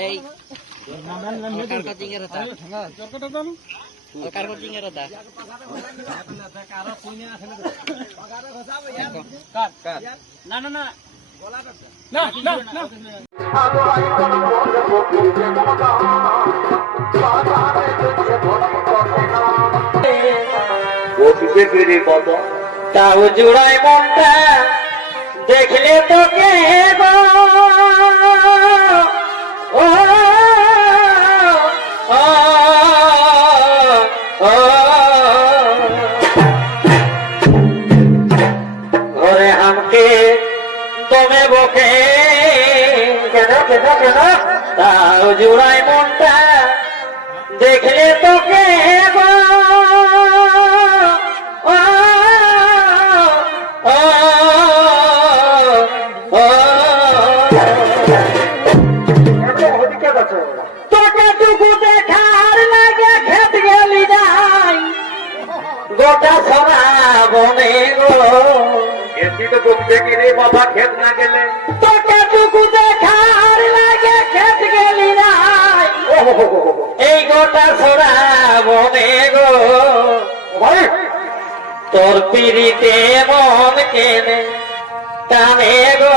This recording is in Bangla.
এই কার কোচিং এর না না না। তাও জুড়াই মনটা দেখলে তো কে গো কেন কেন কেন তাও জুড়াই মনটা দেখলে তো তোকে খেত গোটা সরা বনে গো। বাবা খেত না গেলে? এই গোটা ছড়া মনে গো। তোর পিড়িতে মন কেনে টানে গো।